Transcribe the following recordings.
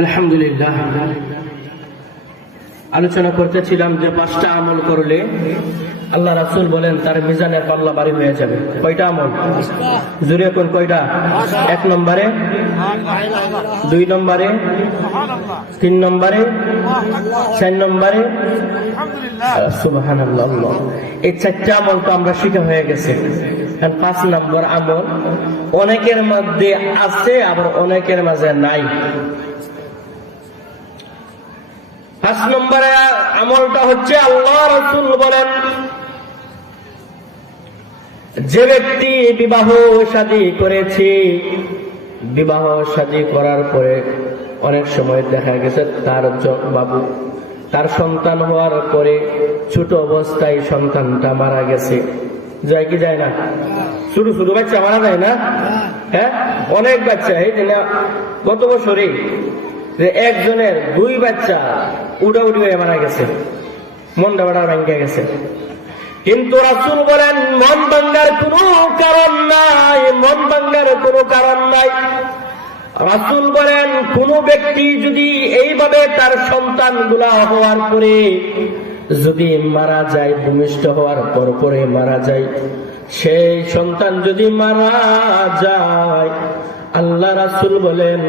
আলহামদুলিল্লাহ, আলোচনা করতেছিলাম যে 5টা আমল করলে আল্লাহ রাসূল বলেন তার মিজানের পাল্লা ভারী হয়ে যাবে। কয়টা আমল? জোরে কোন কয়টা? 1 নম্বরে, 2 নম্বরে, 3 নম্বরে, 4 নম্বরে সুবহানাল্লাহ। এই 4টা আমল তো আমরা শিখা হয়ে গেছে। 5 নম্বর আমল অনেকের মধ্যে আছে, আবার অনেকের মাঝে নাই। 5 নম্বরে আমলটা হচ্ছে আল্লাহ রাসূল বলেন যে ব্যক্তি বিবাহ শাদী করেছে, বিবাহ শাদী করার পরে অনেক সময় দেখা গেছে তার সন্তান হওয়ার পরে ছোট অবস্থায় সন্তানটা মারা গেছে। যায় কি যায় না? ছোট ছোট বাচ্চা মারা যায় না? হ্যাঁ, অনেক বাচ্চা। এই যে গত বছরে একজনের 2 বাচ্চা উড়াউড়ি হয়ে মারা গেছে, মনটা বাড়া ভেঙে গেছে। কিন্তু রাসূল বলেন মন ভাঙার কোনো কারণ নাই, মন ভাঙার কোনো কারণ নাই। রাসূল বলেন কোন ব্যক্তি যদি এইভাবে তার সন্তানগুলা হওয়ার পরে যদি মারা যায়, ভূমিষ্ঠ হওয়ার পরে মারা যায়, সেই সন্তান যদি মারা যায়, আল্লাহ রাসূল বলেন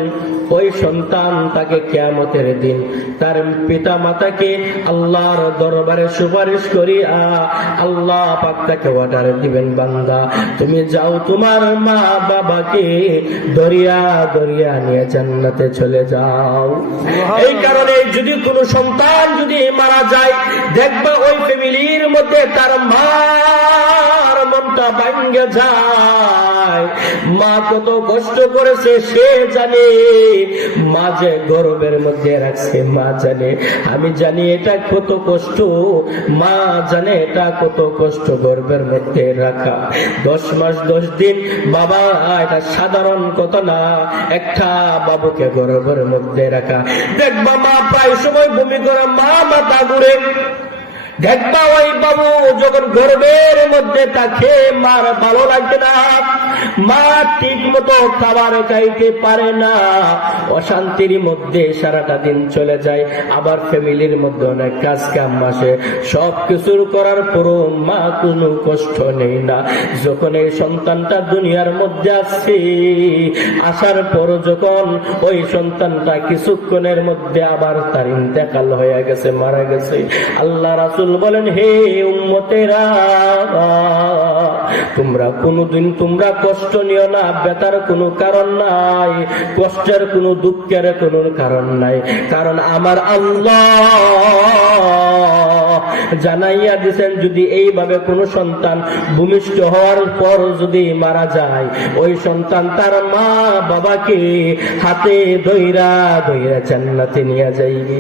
ওই সন্তান তাকে কিয়ামতের দিন তার পিতা মাতাকে আল্লাহর দরবারে সুপারিশ করিয়া আল্লাহ পাক তাকে অর্ডার দিবেন, বান্দা তুমি যাও তোমার মা বাবাকে দরিয়া দরিয়া নিয়ে জান্নাতে চলে যাও। এই কারণে যদি কোনো সন্তান যদি মারা যায়, দেখবা ওই ফ্যামিলির মধ্যে তার মার মনটা ভাঙে যায়। মা কত কষ্ট করেছে সে জানে, মা যে গর্ভের মধ্যে রাখছে মা জানে, আমি জানি এটা কত কষ্ট, মা জানে এটা কত কষ্ট গর্ভের মধ্যে রাখা। 10 মাস 10 দিন বাবা, এটা সাধারণ কথা না, একটা বাবুকে গর্ভের মধ্যে রাখা। দেখবা মা প্রায় সময় বমি করে, মা মাথা ঘুরে। দেখবা ওই বাবু যখন গর্ভের মধ্যে থাকে মার ভালো লাগবে না, মা ঠিক মতো খাবার খাইতে পারে না, অশান্তির মধ্যে সারাটা দিন চলে যায়। আবার ফ্যামিলির মধ্যে অনেক কাজ কাম আসে, সব কিছুর করার পরও মা কোনো কষ্ট নেই না। যখন এই সন্তানটা দুনিয়ার মধ্যে আসছে, আসার পর যখন ওই সন্তানটা কিছুক্ষণের মধ্যে আবার তার ইন্তেকাল হয়ে গেছে, মারা গেছে, আল্লাহ রাসূল বলেন হে উম্মতেরা, তোমরা কোনদিন তোমরা কষ্ট নিও না, ব্যথার কোনো কারণ নাই, কষ্টের কোনো দুঃখের কোনো কারণ নাই। কারণ আমার আল্লাহ জানাইয়া দিছেন যদি এইভাবে কোন সন্তান ভূমিষ্ঠ হওয়ার পর যদি মারা যায়, ওই সন্তান তার মা বাবাকে হাতে ধইরা ধইরা জান্নাতে নিয়ে যাইবে।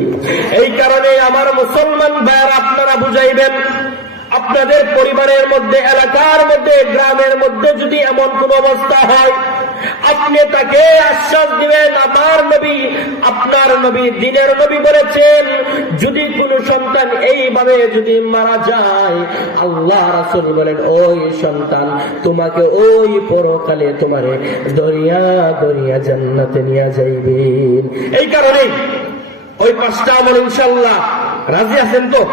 এই কারণে আমার মুসলমান ভাইরা আপনারা বুঝাইবেন, আপনাদের পরিবারের মধ্যে, এলাকার মধ্যে, গ্রামের মধ্যে যদি এমন কোন অবস্থা হয়, আপনি তাকে আশ্বাস দিবেন আমার নবী, আপনার নবী, দ্বীনের নবী বলেছেন যদি কোন সন্তান এইভাবে যদি মারা যায়, আল্লাহ রাসূল বলেন ওই সন্তান তোমাকে ওই পরকালে তোমারে দরিয়া দরিয়া জান্নাতে নিয়ে যাইবেন। এই কারণে ওই 5টা আমল ইনশাআল্লাহ রাজি আছেন তো?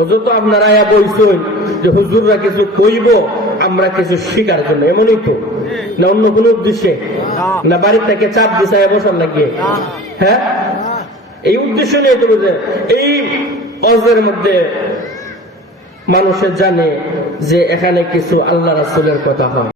অযথা আপনারা বলছেন যে হুজুররা কিছু কইব আমরা কিছু শিকার জন্য, এমনই তো না? অন্য কোন উদ্দেশ্যে না? বাড়ির থেকে চাপ দিছে বসার লাগিয়ে? হ্যাঁ, এই উদ্দেশ্য নেই তো। এই অজের মধ্যে মানুষের জানে যে এখানে কিছু আল্লাহ রাসূলের কথা হয়।